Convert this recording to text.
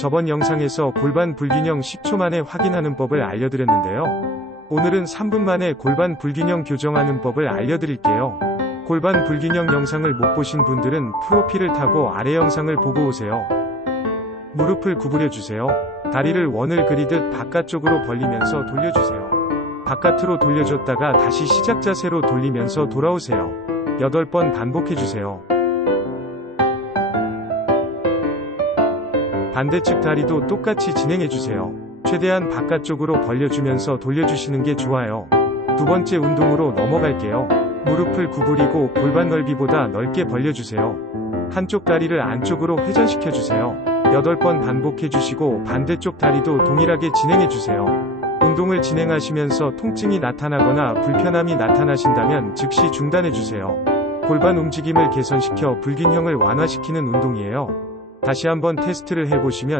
저번 영상에서 골반 불균형 10초 만에 확인하는 법을 알려드렸는데요. 오늘은 3분 만에 골반 불균형 교정하는 법을 알려드릴게요. 골반 불균형 영상을 못 보신 분들은 프로필을 타고 아래 영상을 보고 오세요. 무릎을 구부려 주세요. 다리를 원을 그리듯 바깥쪽으로 벌리면서 돌려주세요. 바깥으로 돌려줬다가 다시 시작 자세로 돌리면서 돌아오세요. 8번 반복해주세요. 반대측 다리도 똑같이 진행해주세요. 최대한 바깥쪽으로 벌려주면서 돌려주시는 게 좋아요. 두 번째 운동으로 넘어갈게요. 무릎을 구부리고 골반 넓이보다 넓게 벌려주세요. 한쪽 다리를 안쪽으로 회전시켜주세요. 8번 반복해주시고 반대쪽 다리도 동일하게 진행해주세요. 운동을 진행하시면서 통증이 나타나거나 불편함이 나타나신다면 즉시 중단해주세요. 골반 움직임을 개선시켜 불균형을 완화시키는 운동이에요. 다시 한번 테스트를 해보시면